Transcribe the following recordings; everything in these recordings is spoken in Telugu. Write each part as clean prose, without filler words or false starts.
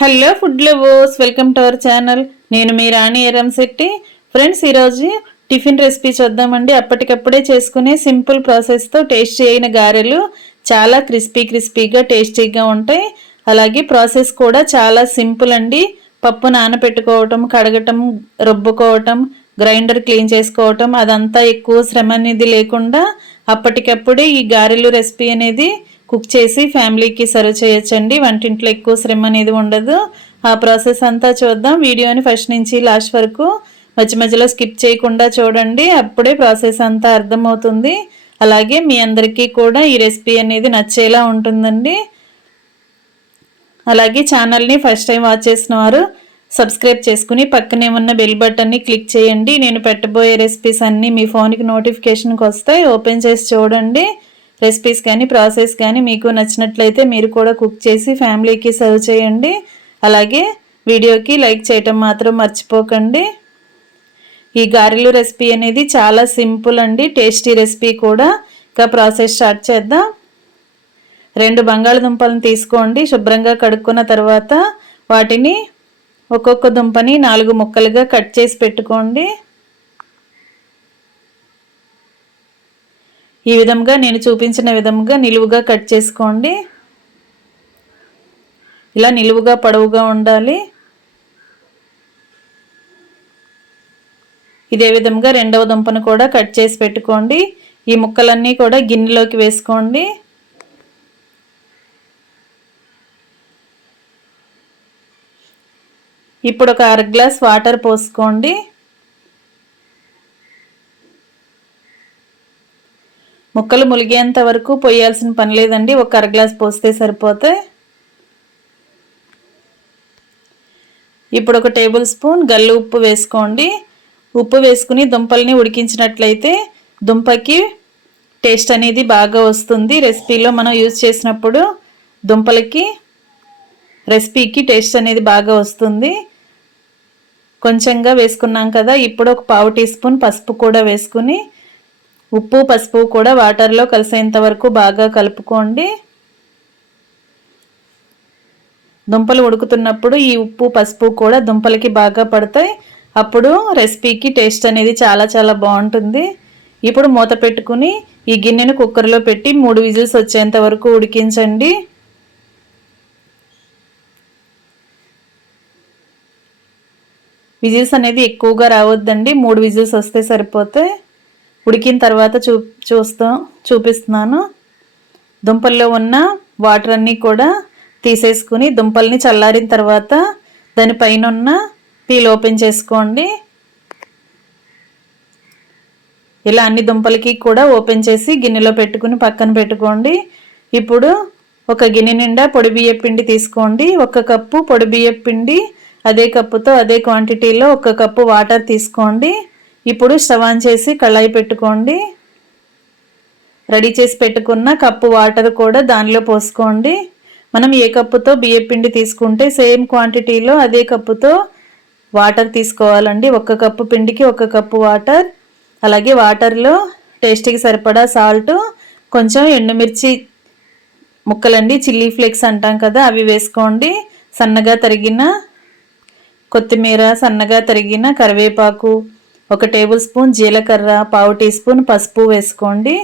Hello food lovers, welcome to our channel. నేను మీ రాణి ఎరంశెట్టి. ఫ్రెండ్స్, ఈరోజు టిఫిన్ రెసిపీ చూద్దామండి. అప్పటికప్పుడే చేసుకునే సింపుల్ ప్రాసెస్తో టేస్టీ అయిన గారెలు చాలా క్రిస్పీగా టేస్టీగా ఉంటాయి. అలాగే ప్రాసెస్ కూడా చాలా సింపుల్ అండి. పప్పు నానబెట్టుకోవటం, కడగటం, రుబ్బుకోవటం, గ్రైండర్ క్లీన్ చేసుకోవటం, అదంతా ఎక్కువ శ్రమ అనేది లేకుండా అప్పటికప్పుడే ఈ గారెలు రెసిపీ అనేది కుక్ చేసి ఫ్యామిలీకి సర్వ్ చేయొచ్చండి. వంటింట్లో ఎక్కువ శ్రమ అనేది ఉండదు. ఆ ప్రాసెస్ అంతా చూద్దాం. వీడియోని ఫస్ట్ నుంచి లాస్ట్ వరకు మధ్యలో స్కిప్ చేయకుండా చూడండి. అప్పుడే ప్రాసెస్ అంతా అర్థమవుతుంది. అలాగే మీ అందరికీ కూడా ఈ రెసిపీ అనేది నచ్చేలా ఉంటుందండి. అలాగే ఛానల్ని ఫస్ట్ టైం వాచ్ చేసిన వారు సబ్స్క్రైబ్ చేసుకుని పక్కనే ఉన్న బెల్ బటన్ని క్లిక్ చేయండి. నేను పెట్టబోయే రెసిపీస్ అన్నీ మీ ఫోన్కి నోటిఫికేషన్కి వస్తాయి. ఓపెన్ చేసి చూడండి. రెసిపీస్ కానీ ప్రాసెస్ కానీ మీకు నచ్చినట్లయితే మీరు కూడా కుక్ చేసి ఫ్యామిలీకి సర్వ్ చేయండి. అలాగే వీడియోకి లైక్ చేయటం మాత్రం మర్చిపోకండి. ఈ గారెలు రెసిపీ అనేది చాలా సింపుల్ అండి, టేస్టీ రెసిపీ కూడా. ఇంకా ప్రాసెస్ స్టార్ట్ చేద్దాం. 2 బంగాళదుంపలను తీసుకోండి. శుభ్రంగా కడుక్కున్న తర్వాత వాటిని ఒక్కొక్క దుంపని 4 ముక్కలుగా కట్ చేసి పెట్టుకోండి. ఈ విధంగా నేను చూపించిన విధంగా నిలువుగా కట్ చేసుకోండి. ఇలా నిలువుగా పొడవుగా ఉండాలి. ఇదే విధంగా రెండవ దుంపను కూడా కట్ చేసి పెట్టుకోండి. ఈ ముక్కలన్నీ కూడా గిన్నెలోకి వేసుకోండి. ఇప్పుడు ఒక 1/2 గ్లాస్ వాటర్ పోసుకోండి. ముక్కలు ములిగేంత వరకు పోయాల్సిన పని లేదండి. ఒక 1/2 గ్లాస్ పోస్తే సరిపోతాయి. ఇప్పుడు ఒక టేబుల్ స్పూన్ గల్లు ఉప్పు వేసుకోండి. ఉప్పు వేసుకుని దుంపల్ని ఉడికించినట్లయితే దుంపకి టేస్ట్ అనేది బాగా వస్తుంది. రెసిపీలో మనం యూజ్ చేసినప్పుడు దుంపలకి రెసిపీకి టేస్ట్ అనేది బాగా వస్తుంది. కొంచెంగా వేసుకున్నాం కదా. ఇప్పుడు ఒక 1/2 టీ స్పూన్ పసుపు కూడా వేసుకుని ఉప్పు పసుపు కూడా వాటర్లో కలిసేంత వరకు బాగా కలుపుకోండి. దుంపలు ఉడుకుతున్నప్పుడు ఈ ఉప్పు పసుపు కూడా దుంపలకి బాగా పడతాయి. అప్పుడు రెసిపీకి టేస్ట్ అనేది చాలా బాగుంటుంది. ఇప్పుడు మూత పెట్టుకుని ఈ గిన్నెను కుక్కర్లో పెట్టి 3 విజిల్స్ వచ్చేంత వరకు ఉడికించండి. విజిల్స్ అనేది ఎక్కువగా రావద్దండి. 3 విజిల్స్ వస్తే సరిపోతాయి. ఉడికిన తర్వాత చూపిస్తున్నాను. దుంపల్లో ఉన్న వాటర్ అన్నీ కూడా తీసేసుకుని దుంపల్ని చల్లారిన తర్వాత దానిపైన ఉన్న పీల్ ఓపెన్ చేసుకోండి. ఇలా అన్ని దుంపలకి కూడా ఓపెన్ చేసి గిన్నెలో పెట్టుకుని పక్కన పెట్టుకోండి. ఇప్పుడు ఒక గిన్నె నిండా పొడి బియ్యం పిండి తీసుకోండి. 1 కప్పు పొడి బియ్యం పిండి, అదే కప్పుతో అదే క్వాంటిటీలో 1 కప్పు వాటర్ తీసుకోండి. ఇప్పుడు స్టవ్ ఆన్ చేసి కళాయి పెట్టుకోండి. రెడీ చేసి పెట్టుకున్న కప్పు వాటర్ కూడా దానిలో పోసుకోండి. మనం ఏ కప్పుతో బియ్యం పిండి తీసుకుంటే సేమ్ క్వాంటిటీలో అదే కప్పుతో వాటర్ తీసుకోవాలండి. 1 కప్పు పిండికి 1 కప్పు వాటర్. అలాగే వాటర్లో టేస్ట్కి సరిపడా సాల్ట్, కొంచెం ఎండుమిర్చి ముక్కలండి, చిల్లీ ఫ్లేక్స్ అంటాం కదా, అవి వేసుకోండి. సన్నగా తరిగిన కొత్తిమీర, సన్నగా తరిగిన కరివేపాకు, 1 టేబుల్ స్పూన్ జీలకర్ర, 1/2 టీ స్పూన్ పసుపు వేసుకోండి.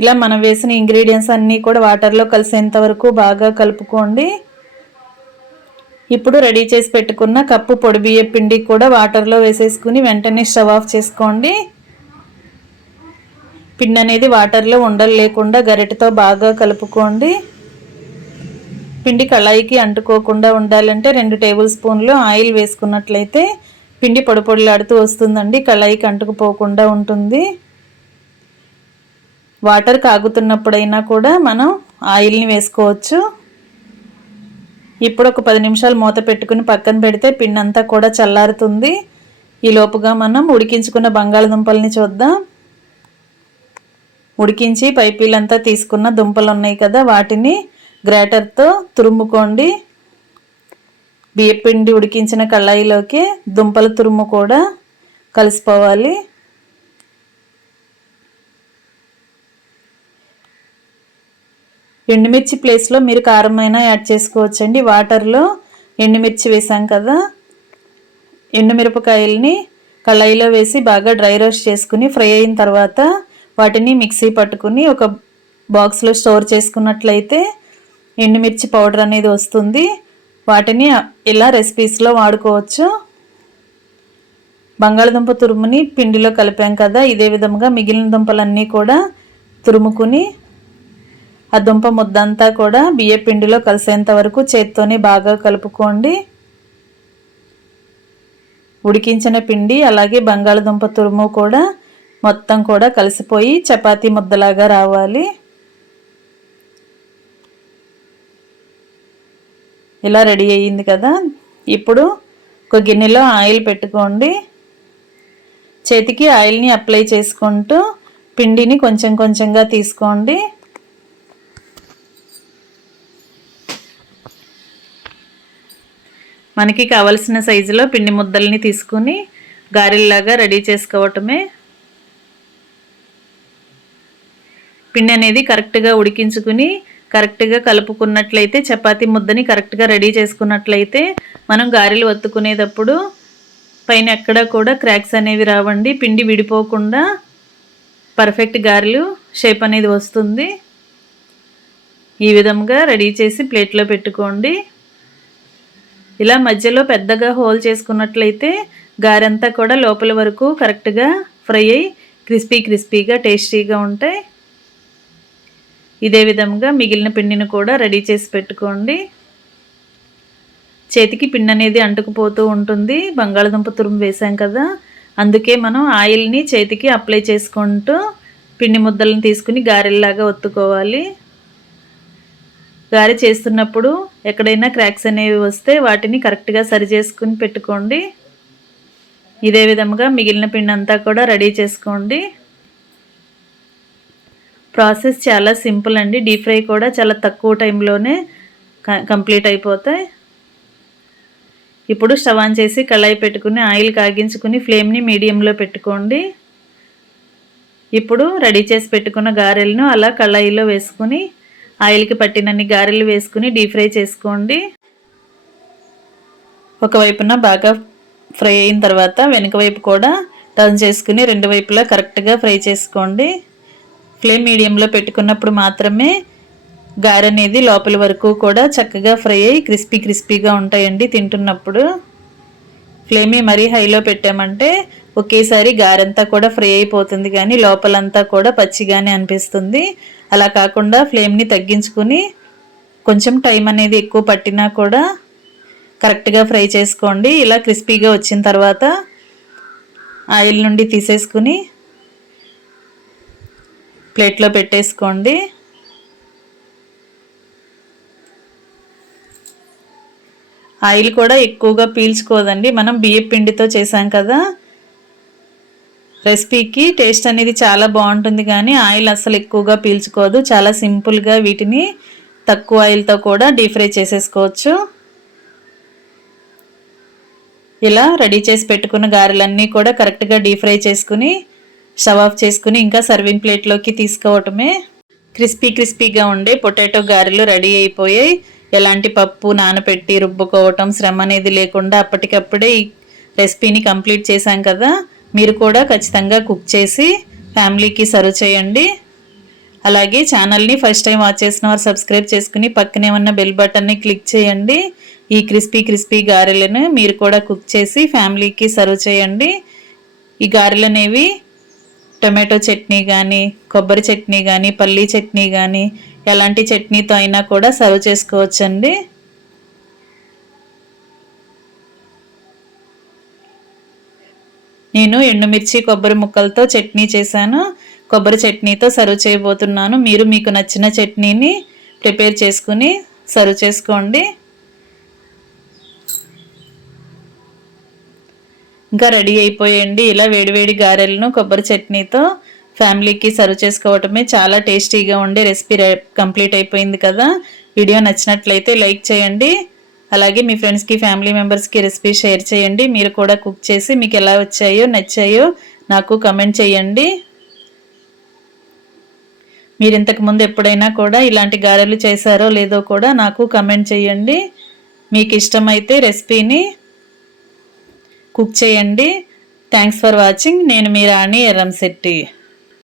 ఇలా మనం వేసిన ఇంగ్రీడియంట్స్ అన్నీ కూడా వాటర్లో కలిసేంత వరకు బాగా కలుపుకోండి. ఇప్పుడు రెడీ చేసి పెట్టుకున్న కప్పు పొడి బియ్యం పిండి కూడా వాటర్లో వేసేసుకుని వెంటనే స్టవ్ ఆఫ్ చేసుకోండి. పిండి అనేది వాటర్లో ఉండలు లేకుండా గరిటెతో బాగా కలుపుకోండి. పిండి కళాయికి అంటుకోకుండా ఉండాలంటే 2 టేబుల్ స్పూన్లు ఆయిల్ వేసుకున్నట్లయితే పిండి పొడి పొడిలాడుతూ వస్తుందండి. కళాయికి అంటుకుపోకుండా ఉంటుంది. వాటర్ కాగుతున్నప్పుడైనా కూడా మనం ఆయిల్ని వేసుకోవచ్చు. ఇప్పుడు ఒక 10 నిమిషాలు మూత పెట్టుకుని పక్కన పెడితే పిండి అంతా కూడా చల్లారుతుంది. ఈ లోపుగా మనం ఉడికించుకున్న బంగాళదుంపల్ని చూద్దాం. ఉడికించి పైపీలంతా తీసుకున్న దుంపలు ఉన్నాయి కదా, వాటిని గ్రేటర్తో తురుముకోండి. బియ్యపిండి ఉడికించిన కళాయిలోకి దుంపల తురుము కూడా కలిసిపోవాలి. ఎండుమిర్చి ప్లేస్లో మీరు కారం అయినా యాడ్ చేసుకోవచ్చండి. వాటర్లో ఎండుమిర్చి వేసాం కదా, ఎండుమిరపకాయల్ని కళాయిలో వేసి బాగా డ్రై రోస్ట్ చేసుకుని ఫ్రై అయిన తర్వాత వాటిని మిక్సీ పట్టుకుని ఒక బాక్స్లో స్టోర్ చేసుకున్నట్లయితే ఎండుమిర్చి పౌడర్ అనేది వస్తుంది. వాటిని ఇలా రెసిపీస్లో వాడుకోవచ్చు. బంగాళదుంప తురుముని పిండిలో కలిపాం కదా, ఇదే విధంగా మిగిలిన దుంపలన్నీ కూడా తురుముకుని ఆ దుంప ముద్దంతా కూడా బియ్య పిండిలో కలిసేంత వరకు చేత్తోనే బాగా కలుపుకోండి. ఉడికించిన పిండి అలాగే బంగాళదుంప తురుము కూడా మొత్తం కూడా కలిసిపోయి చపాతీ ముద్దలాగా రావాలి. ఇలా రెడీ అయ్యింది కదా. ఇప్పుడు ఒక గిన్నెలో ఆయిల్ పెట్టుకోండి. చేతికి ఆయిల్ని అప్లై చేసుకుంటూ పిండిని కొంచెం కొంచెంగా తీసుకోండి. మనకి కావలసిన సైజులో పిండి ముద్దల్ని తీసుకుని గారెల్లాగా రెడీ చేసుకోవటమే. పిండి అనేది కరెక్ట్గా ఉడికించుకుని కరెక్ట్గా కలుపుకున్నట్లయితే చపాతీ ముద్దని కరెక్ట్గా రెడీ చేసుకున్నట్లయితే మనం గారెలు ఒత్తుకునేటప్పుడు పైన ఎక్కడ కూడా క్రాక్స్ అనేవి రావండి. పిండి విడిపోకుండా పర్ఫెక్ట్ గారెలు షేప్ అనేది వస్తుంది. ఈ విధంగా రెడీ చేసి ప్లేట్లో పెట్టుకోండి. ఇలా మధ్యలో పెద్దగా హోల్ చేసుకున్నట్లయితే గారెంతా కూడా లోపల వరకు కరెక్ట్గా ఫ్రై అయ్యి క్రిస్పీగా టేస్టీగా ఉంటాయి. ఇదే విధంగా మిగిలిన పిండిని కూడా రెడీ చేసి పెట్టుకోండి. చేతికి పిండి అనేది అంటుకుపోతూ ఉంటుంది, బంగాళదుంప తురుము వేసాం కదా, అందుకే మనం ఆయిల్ని చేతికి అప్లై చేసుకుంటూ పిండి ముద్దలను తీసుకుని గారెల్లాగా ఒత్తుకోవాలి. గారె చేస్తున్నప్పుడు ఎక్కడైనా క్రాక్స్ అనేవి వస్తే వాటిని కరెక్ట్గా సరి చేసుకుని పెట్టుకోండి. ఇదే విధంగా మిగిలిన పిండి అంతా కూడా రెడీ చేసుకోండి. ప్రాసెస్ చాలా సింపుల్ అండి. డీప్ ఫ్రై కూడా చాలా తక్కువ టైంలోనే కంప్లీట్ అయిపోతాయి. ఇప్పుడు స్టవ్ ఆన్ చేసి కళాయి పెట్టుకుని ఆయిల్ కాగించుకుని ఫ్లేమ్ని మీడియంలో పెట్టుకోండి. ఇప్పుడు రెడీ చేసి పెట్టుకున్న గారెలను అలా కళాయిలో వేసుకుని ఆయిల్కి పట్టినన్ని గారెలు వేసుకుని డీప్ ఫ్రై చేసుకోండి. ఒకవైపున బాగా ఫ్రై అయిన తర్వాత వెనుక వైపు కూడా టర్న్ చేసుకుని రెండు వైపులా కరెక్ట్గా ఫ్రై చేసుకోండి. ఫ్లేమ్ మీడియంలో పెట్టుకున్నప్పుడు మాత్రమే గారె అనేది లోపల వరకు కూడా చక్కగా ఫ్రై అయ్యి క్రిస్పీగా ఉంటాయండి తింటున్నప్పుడు. ఫ్లేమ్ మరీ హైలో పెట్టామంటే ఒకేసారి గారెంతా కూడా ఫ్రై అయిపోతుంది, కానీ లోపలంతా కూడా పచ్చిగానే అనిపిస్తుంది. అలా కాకుండా ఫ్లేమ్ని తగ్గించుకుని కొంచెం టైం అనేది ఎక్కువ పట్టినా కూడా కరెక్ట్గా ఫ్రై చేసుకోండి. ఇలా క్రిస్పీగా వచ్చిన తర్వాత ఆయిల్ నుండి తీసేసుకుని ప్లేట్లో పెట్టేసుకోండి. ఆయిల్ కూడా ఎక్కువగా పీల్చుకోదండి. మనం బియ్యం పిండితో చేసాం కదా, రెసిపీకి టేస్ట్ అనేది చాలా బాగుంటుంది, కానీ ఆయిల్ అసలు ఎక్కువగా పీల్చుకోదు. చాలా సింపుల్గా వీటిని తక్కువ ఆయిల్తో కూడా డీప్ ఫ్రై చేసేసుకోవచ్చు. ఇలా రెడీ చేసి పెట్టుకున్న గారెలన్నీ కూడా కరెక్ట్గా డీప్ ఫ్రై చేసుకుని స్టవ్ ఆఫ్ చేసుకుని ఇంకా సర్వింగ్ ప్లేట్లోకి తీసుకోవటమే. క్రిస్పీగా ఉండే పొటాటో గారెలు రెడీ అయిపోయాయి. ఎలాంటి పప్పు నానబెట్టి రుబ్బుకోవటం శ్రమ అనేది లేకుండా అప్పటికప్పుడే ఈ రెసిపీని కంప్లీట్ చేశాం కదా. మీరు కూడా ఖచ్చితంగా కుక్ చేసి ఫ్యామిలీకి సర్వ్ చేయండి. అలాగే ఛానల్ని ఫస్ట్ టైం వాచ్ చేసిన వారు సబ్స్క్రైబ్ చేసుకుని పక్కనే ఉన్న బెల్ బటన్ని క్లిక్ చేయండి. ఈ క్రిస్పీ గారెలను మీరు కూడా కుక్ చేసి ఫ్యామిలీకి సర్వ్ చేయండి. ఈ గారెలు అనేవి టొమాటో చట్నీ కానీ, కొబ్బరి చట్నీ కానీ, పల్లీ చట్నీ కానీ ఎలాంటి చట్నీతో అయినా కూడా సర్వ్ చేసుకోవచ్చండి. నేను ఎండుమిర్చి కొబ్బరి ముక్కలతో చట్నీ చేశాను. కొబ్బరి చట్నీతో సర్వ్ చేయబోతున్నాను. మీరు మీకు నచ్చిన చట్నీని ప్రిపేర్ చేసుకుని సర్వ్ చేసుకోండి. ఇంకా రెడీ అయిపోయండి. ఇలా వేడివేడి గారెలను కొబ్బరి చట్నీతో ఫ్యామిలీకి సర్వ్ చేసుకోవటమే. చాలా టేస్టీగా ఉండే రెసిపీ కంప్లీట్ అయిపోయింది కదా. వీడియో నచ్చినట్లయితే లైక్ చేయండి. అలాగే మీ ఫ్రెండ్స్కి ఫ్యామిలీ మెంబర్స్కి రెసిపీ షేర్ చేయండి. మీరు కూడా కుక్ చేసి మీకు ఎలా వచ్చాయో నచ్చాయో నాకు కమెంట్ చేయండి. మీరు ఇంతకు ముందు ఎప్పుడైనా కూడా ఇలాంటి గారెలు చేశారో లేదో కూడా నాకు కమెంట్ చేయండి. మీకు ఇష్టమైతే రెసిపీని కుక్ చేయండి. Thanks for watching. నేను మీ రాణి ఎర్రంశెట్టి.